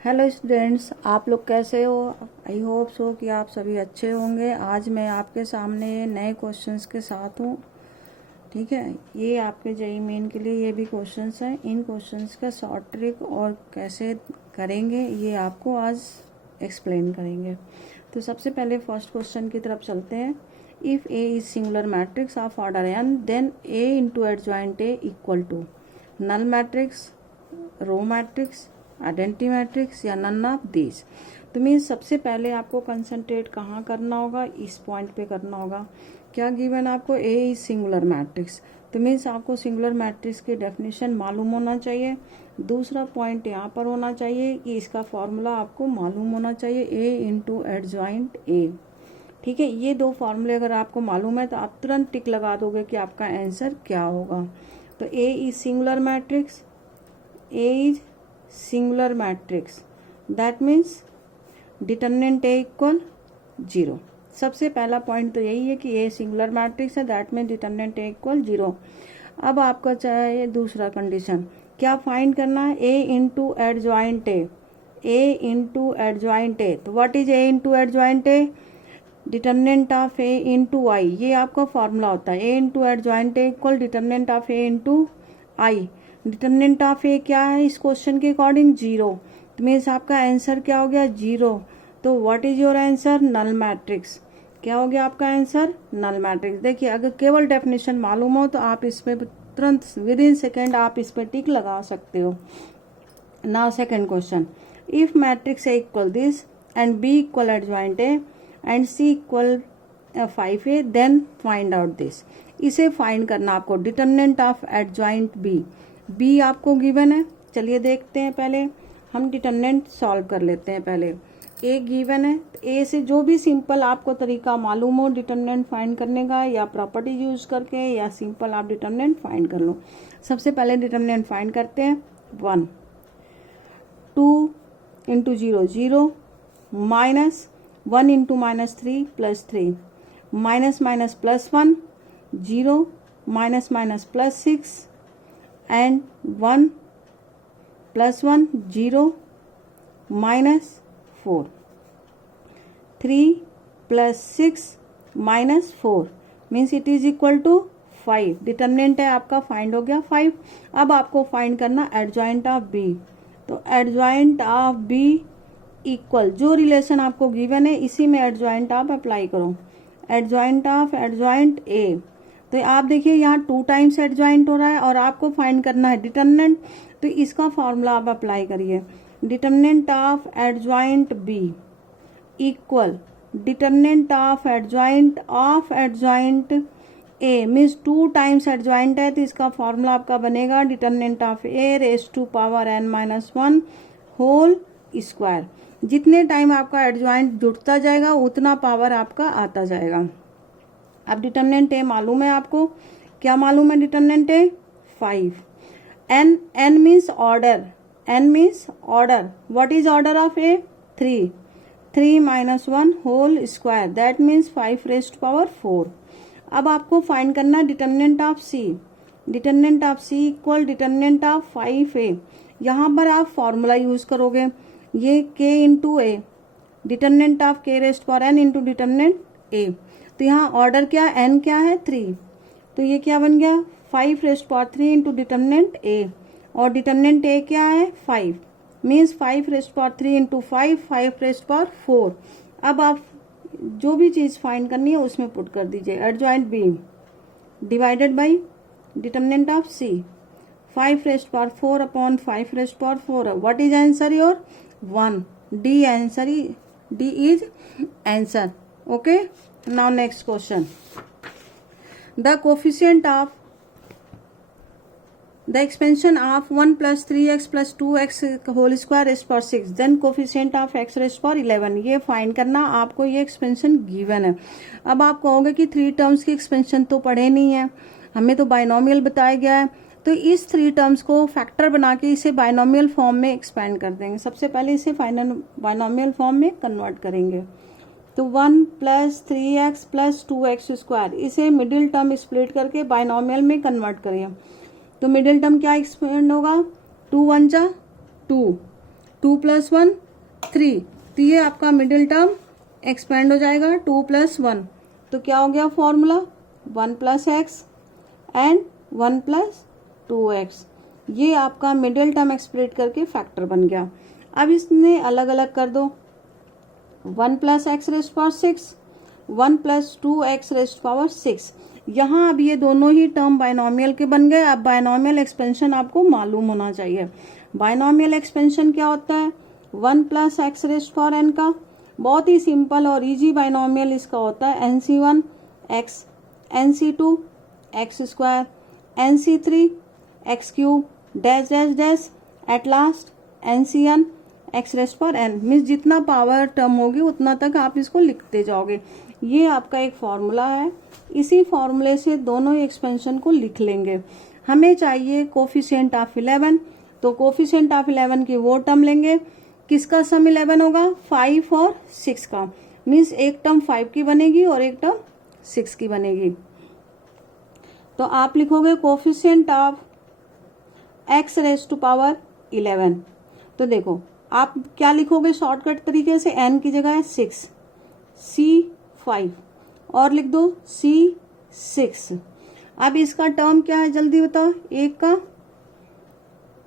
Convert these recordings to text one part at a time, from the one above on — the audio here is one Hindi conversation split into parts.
हेलो स्टूडेंट्स, आप लोग कैसे हो। आई होप सो कि आप सभी अच्छे होंगे। आज मैं आपके सामने नए क्वेश्चंस के साथ हूँ। ठीक है, ये आपके जेईई मेन के लिए ये भी क्वेश्चंस हैं। इन क्वेश्चंस का शॉर्ट ट्रिक और कैसे करेंगे ये आपको आज एक्सप्लेन करेंगे। तो सबसे पहले फर्स्ट क्वेश्चन की तरफ चलते हैं। If A is singular matrix of order n then A into adjoint A equal to null matrix, row matrix, identity matrix या नन ऑफ दीज। तो मीन्स सबसे पहले आपको कंसंट्रेट कहाँ करना होगा, इस पॉइंट पे करना होगा। क्या गिवन आपको, ए इज सिंगुलर मैट्रिक्स। तो मीन्स आपको सिंगुलर मैट्रिक्स की डेफिनेशन मालूम होना चाहिए। दूसरा पॉइंट यहाँ पर होना चाहिए कि इसका फॉर्मूला आपको मालूम होना चाहिए, ए इंटू एडजॉइंट ए। ठीक है, ये दो फॉर्मूले अगर आपको मालूम है तो आप तुरंत टिक लगा दोगे कि आपका आंसर क्या होगा। तो A is singular matrix, A is singular matrix, that means determinant A equal 0। सबसे पहला पॉइंट तो यही है कि ए सिंगुलर मैट्रिक्स है, that means determinant A equal 0। अब आपका चाहिए दूसरा कंडीशन, क्या फाइंड करना है, A into adjoint A, A into adjoint A. तो what is A into adjoint A, determinant of A into I, ये आपका फॉर्मूला होता है। A into adjoint A equal determinant of A into I. Determinant of A क्या है इस क्वेश्चन के अकॉर्डिंग, 0। तो मीन्स आपका आंसर क्या हो गया, 0। तो what is your answer, null matrix. क्या हो गया आपका आंसर, नल मैट्रिक्स। देखिए, अगर केवल डेफिनेशन मालूम हो तो आप इसमें तुरंत विद इन सेकेंड आप इस पर टिक लगा सकते हो। Now second question, if matrix A equal this and B equal adjoint A and C equal 5a then find out this. इसे फाइंड करना आपको, determinant of adjoint B. B आपको गिवन है, चलिए देखते हैं। पहले हम डिटर्मिनेंट सॉल्व कर लेते हैं। पहले ए गिवन है, ए से जो भी सिंपल आपको तरीका मालूम हो डिटर्मिनेंट फाइंड करने का, या प्रॉपर्टी यूज करके या सिंपल आप डिटर्मिनेंट फाइंड कर लो। सबसे पहले डिटर्मिनेंट फाइंड करते हैं। 1 2 into 0 0 minus 1 into -3 plus 3 minus minus plus 1 0 minus minus plus 6 and 1 plus 1 0 minus 4 3 plus 6 minus 4 means it is equal to 5। Determinant है आपका फाइंड हो गया 5। अब आपको फाइंड करना एडजॉइंट ऑफ बी। तो एडजॉइंट ऑफ बी इक्वल, जो रिलेशन आपको गिवन है इसी में एडजॉइंट आप अप्लाई करो। एडजॉइंट ऑफ एडजॉइंट ए, तो आप देखिए यहाँ 2 टाइम्स एडजॉइंट हो रहा है और आपको फाइंड करना है डिटर्मिनेंट। तो इसका फॉर्मूला आप अप्लाई करिए, determinant of adjoint B equal determinant of adjoint A. Means 2 times adjoint है तो इसका फॉर्मूला आपका बनेगा determinant of A raise to power n-1 whole square. जितने टाइम आपका एडजॉइंट जुड़ता जाएगा उतना पावर आपका आता जाएगा। अब डिटर्मिनेंट ए मालूम है आपको, क्या मालूम है determinant A, 5। N means order, n means order. What is order of A, 3 3 minus 1 whole square, that means 5 raise to power 4। अब आपको फाइंड करना determinant of C. Determinant of C equal determinant of 5a। यहाँ पर आप फॉर्मूला यूज करोगे, ये k into A, determinant of k raise to power n into determinant A. तो यहाँ ऑर्डर क्या, n क्या है, 3। तो ये क्या बन गया, 5 raise to power 3 into determinant A, और डिटर्मिनेंट ए क्या है 5, means 5 raise to power 3 into 5 raise to power 4। अब आप जो भी चीज फाइंड करनी है उसमें पुट कर दीजिए। Adjoint B divided by determinant of C, 5 raise to power 4 upon 5 raise to power 4। What is answer your, 1। D answer, D is answer. Okay, now next question, the coefficient of the expansion of 1 plus 3x plus 2x whole square is for 6 then coefficient of x raised for 11। ये फाइंड करना आपको, ये एक्सपेंशन गिवन है। अब आप कहोगे कि 3 टर्म्स की एक्सपेंशन तो पढ़े नहीं है, हमें तो बाइनोमियल बताया गया है। तो इस 3 टर्म्स को फैक्टर बना के इसे बाइनोमियल फॉर्म में एक्सपेंड कर देंगे। सबसे पहले इसे बाइनोमियल फॉर्म में कन्वर्ट करेंगे। तो 1 plus 3x plus 2x square, इसे मिडिल टर्म स्प्लिट करके बाइनोमियल में कन्वर्ट करिए। तो मिडिल टर्म क्या एक्सपेंड होगा, 2 1 जा 2 2 + 1 3, तो ये आपका मिडिल टर्म एक्सपेंड हो जाएगा 2 + 1, तो क्या हो गया फॉर्मूला 1 + x एंड 1 + 2x। ये आपका मिडिल टर्म एक्सप्रेट करके फैक्टर बन गया। अब इसने अलग अलग कर दो, 1 + x⁻6, 1 + 2x⁻6। यहाँ अब ये दोनों ही टर्म बायनॉमियल के बन गए। अब बायनॉमियल एक्सपेंशन आपको मालूम होना चाहिए। बायनॉमियल एक्सपेंशन क्या होता है? 1 + x⁻n का बहुत ही सिंपल और इजी बायनॉमियल इसका होता है nc1 x, nc2 x², nc3 x³ dash dash dash at last ncn x⁻n। Means जितना पावर टर्म होगी उतना तक आप इसको लिखते जाओगे। ये आपका एक फॉर्मूला है। इसी फॉर्मूले से दोनों एक्सपेंशन को लिख लेंगे। हमें चाहिए कोफिशिएंट ऑफ 11, तो कोफिशिएंट ऑफ 11 की वो टर्म लेंगे। किसका सम 11 होगा? 5 और 6 का। मीन्स एक टर्म 5 की बनेगी और एक टर्म 6 की बनेगी। तो आप लिखोगे कोफिशिएंट ऑफ x⁻11। तो देखो आप क्या लिखोगे शॉर्टकट तरीके से, n की जगह है 6, c5 और लिख दो c6। अब इसका टर्म क्या है जल्दी बताओ? एक का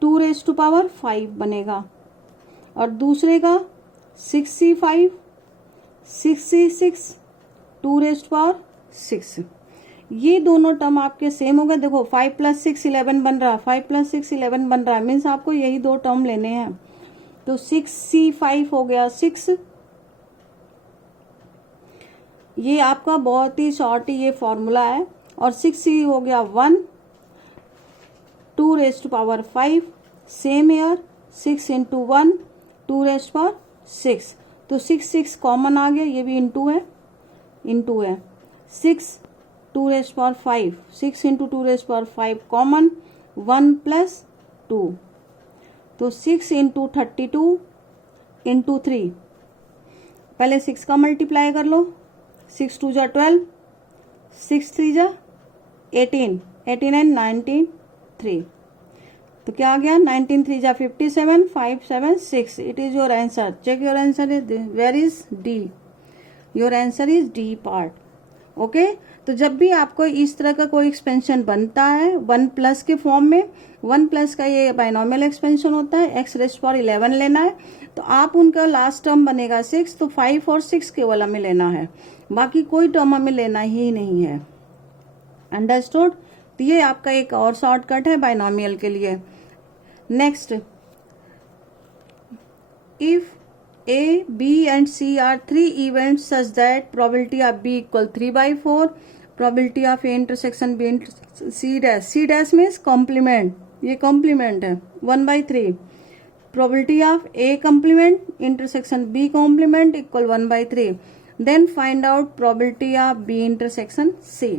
2⁵ बनेगा और दूसरे का 6c5 6c6 2⁵6। ये दोनों टर्म आपके सेम हो गए। देखो 5 + 6 11 बन रहा, 5 + 6 11 बन रहा है। मीन्स आपको यही दो टर्म लेने हैं। तो 6c5 हो गया 6। ये आपका बहुत ही शॉर्ट ये फॉर्मूला है। और 6c हो गया 1 2⁵5। Same here 6 × 1 2⁵6। तो 6 कॉमन आ गया, ये भी इंटू है 6 2⁵5, 6 × 2⁵5 कॉमन 1 + 2, तो 6 × 32 × 3। पहले 6 का मल्टीप्लाई कर लो, 6 2 = 12, 6 3 = 18, 18 and 19 3। तो क्या आ गया? 19 3 = 57, 5 7 6। It is your answer. Check your answer is where is D. Your answer is D part. Okay. तो जब भी आपको इस तरह का कोई एक्सपेंशन बनता है 1+ के फॉर्म में, 1+ का ये बायनॉमियल एक्सपेंशन होता है, x⁻11 लेना है, तो आप उनका लास्ट टर्म बनेगा 6, तो 5 और 6 केवल हमें लेना है, बाकी कोई टर्म हमें लेना ही नहीं है। अंडरस्टूड? तो ये आपका एक और शॉर्टकट है बायनॉमियल के लिए। Next, if A, B and C are 3 events such that probability of B equal 3/4, probability of A intersection B C dash, C dash means complement, ये complement है 1/3, probability of A complement intersection B complement equal 1/3, then find out probability of B intersection C।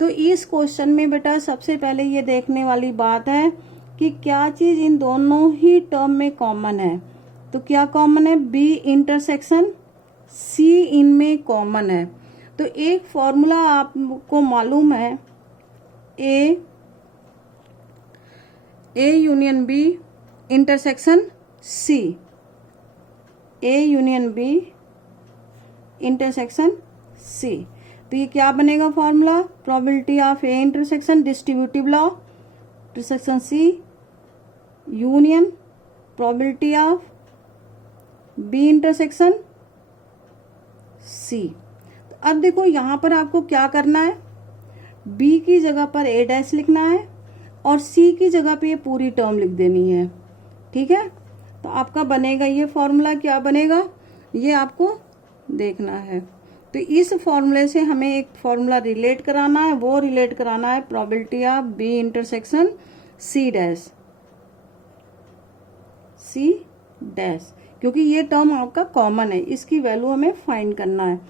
तो इस क्वेश्चन में बेटा सबसे पहले ये देखने वाली बात है कि क्या चीज इन दोनों ही टर्म में कॉमन है। तो क्या कॉमन है? B इंटरसेक्शन C इनमें कॉमन है। तो एक फॉर्मूला आपको मालूम है, A union B intersection C, A union B intersection C। तो ये क्या बनेगा formula? Probability of A intersection distributive law intersection C union probability of B intersection C। तो अब देखो यहां पर आपको क्या करना है, B की जगह पर A' लिखना है और C की जगह पे ये पूरी टर्म लिख देनी है। ठीक है। तो आपका बनेगा ये फॉर्मूला, क्या बनेगा ये आपको देखना है। तो इस फॉर्मूले से हमें एक फॉर्मूला रिलेट कराना है, वो रिलेट कराना है probability of B intersection C', क्योंकि ये टर्म आपका कॉमन है, इसकी वैल्यू हमें फाइंड करना है।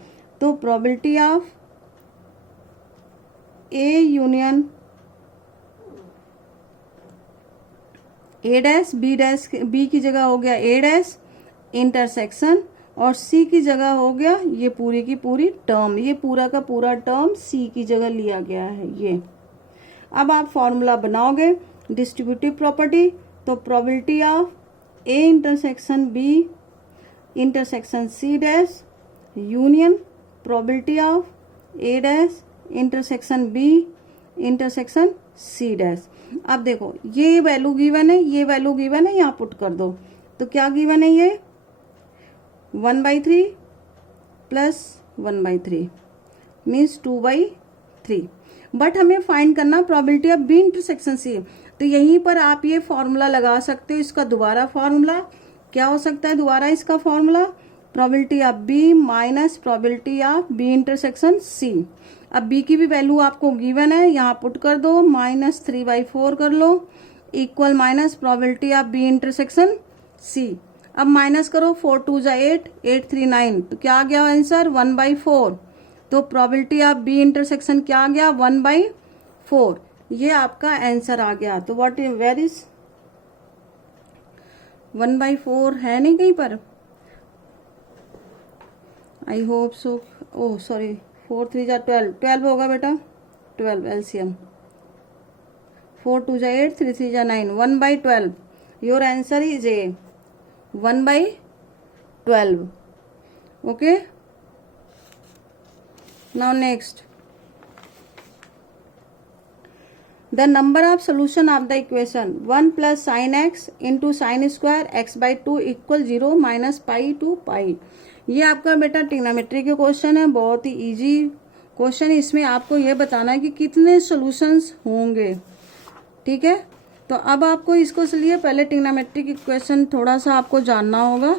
तो probability of A union A', B की जगह हो गया A' इंटरसेक्शन और C की जगह हो गया ये पूरी की पूरी टर्म, ये पूरा का पूरा टर्म C की जगह लिया गया है ये। अब आप फॉर्मूला बनाओगे डिस्ट्रीब्यूटिव प्रॉपर्टी, तो probability of A intersection B intersection C dash union probability of A dash intersection B intersection C dash. अब देखो ये वैल्यू गिवन है, ये वैल्यू गिवन है, यहाँ पुट कर दो तो क्या गिवन है, ये 1/3 प्लस 1/3 मीन्स 2/3। बट हमें फाइंड करना probability of B intersection C, तो यहीं पर आप ये फॉर्मूला लगा सकते हो। इसका दोबारा फॉर्मूला क्या हो सकता है, दोबारा इसका formula probability of B minus probability of B intersection C. अब बी की भी वैल्यू आपको गिवन है, यहाँ पुट कर दो, -3/4 कर लो equal minus probability of B intersection C. अब माइनस करो, 4 2 जा 8, 8 3 9, तो क्या आ गया आंसर 1/4। तो प्रोबेबिलिटी ऑफ बी इंटरसेक्शन क्या आ गया 1/4। ये आपका आंसर आ गया। तो व्हाट इज वेर इज 1/4 है नहीं कहीं पर, I hope so. Oh sorry, 4 3 जा 12, 12 होगा बेटा, 12 एलसीएम। 4 2 जा 8, 3 3 जा 9, 1/12। Your answer is a 1/12। Okay, now next, the number of solution of the equation 1 plus sin x into sin square x/2 equal 0 minus pi to pi। ये आपका बेटा ट्रिग्नोमेट्री के क्वेश्चन है, बहुत ही इजी क्वेश्चन। इसमें आपको ये बताना है कि कितने सॉल्यूशंस होंगे। ठीक है, तो अब आपको इसको चलिए पहले ट्रिग्नोमेट्री की क्वेश्चन थोड़ा सा आपको जानना होगा।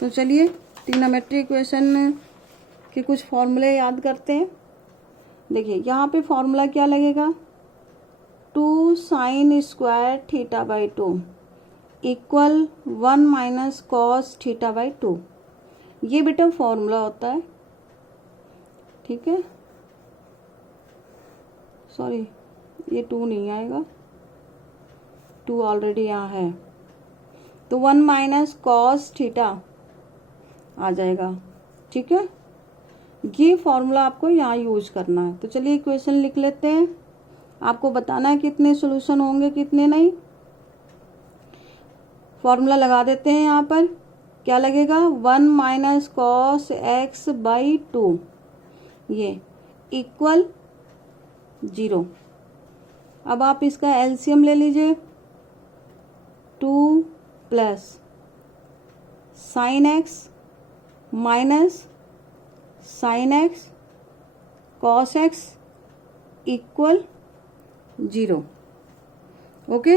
तो चलिए ट्रिग्नोमेट्री क्वेश्चन के कुछ फॉर्मूले याद करते हैं। देखिए यहाँ पे फॉर्मूला क्या लगेगा, 2 sin square θ/2 equal 1 minus cos θ/2। ये बेटा फॉर्मूला होता है। ठीक है, सॉरी ये 2 नहीं आएगा, 2 ऑलरेडी यहाँ है, तो 1 माइनस कॉस θ आ जाएगा। ठीक है, ये फॉर्मूला आपको यहाँ यूज करना है। तो चलिए इक्वेशन लिख लेते हैं, आपको बताना है कितने सॉल्यूशन होंगे कितने नहीं। फॉर्मूला लगा देते हैं, यहाँ पर क्या लगेगा 1 माइनस कॉस x/2 ये इक्वल 0। अब आप इसका एलसीएम ले लीजिए, 2 plus sine x minus sine x cos x equal 0। Okay,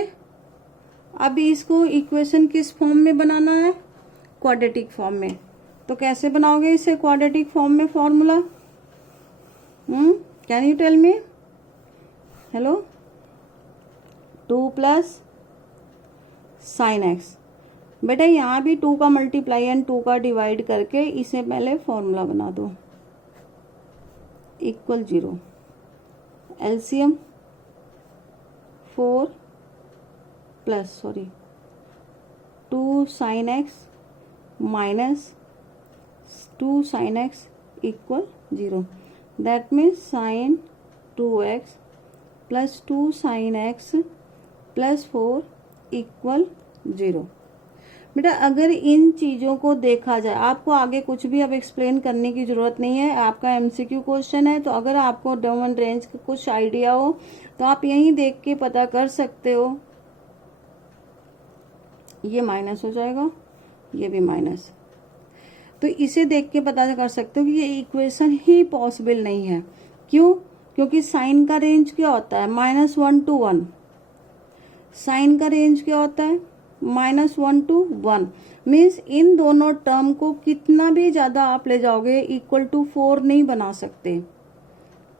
अब इसको इक्वेशन किस फॉर्म में बनाना है, क्वाड्रेटिक फॉर्म में। तो कैसे बनाओगे इसे क्वाड्रेटिक फॉर्म में formula, can you tell me. Hello, 2 plus sine x, बेटा यहाँ भी 2 का मल्टीप्लाई एंड 2 का डिवाइड करके इसे पहले फॉर्मूला बना दो, equal 0। LCM 4 plus sorry 2 sine x minus 2 sine x equal 0। That means sine 2x plus 2 sine x plus 4 equal 0। बेटा अगर इन चीज़ों को देखा जाए, आपको आगे कुछ भी अब एक्सप्लेन करने की ज़रूरत नहीं है, आपका एमसीक्यू क्वेश्चन है। तो अगर आपको डायमंड रेंज का कुछ आइडिया हो तो आप यहीं देख के पता कर सकते हो। ये माइनस हो जाएगा, ये भी माइनस, तो इसे देख के पता कर सकते हो कि ये इक्वेशन ही पॉसिबल नहीं है। क्यों? क्योंकि साइन का रेंज क्या होता है, -1 to 1। साइन का रेंज क्या होता है, -1 to 1। मीन्स इन दोनों टर्म को कितना भी ज्यादा आप ले जाओगे इक्वल टू 4 नहीं बना सकते।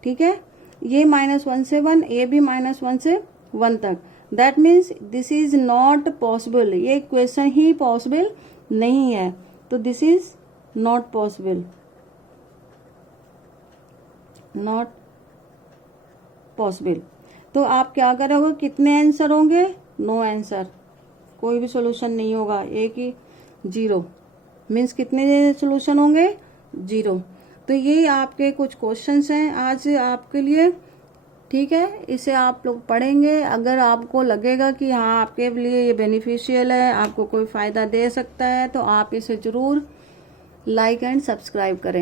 ठीक है, ये -1 से 1, ये भी -1 से 1 तक। That means this is not possible, ये इक्वेशन ही पॉसिबल नहीं है। तो this is not possible, not possible. तो आप क्या करोगे, कितने आंसर होंगे, नो आंसर, कोई भी सॉल्यूशन नहीं होगा, एक ही 0। मीन्स कितने सॉल्यूशन होंगे, 0। तो ये आपके कुछ क्वेश्चंस हैं आज आपके लिए। ठीक है, इसे आप लोग पढ़ेंगे। अगर आपको लगेगा कि हाँ आपके लिए ये बेनिफिशियल है, आपको कोई फ़ायदा दे सकता है, तो आप इसे ज़रूर लाइक एंड सब्सक्राइब करें।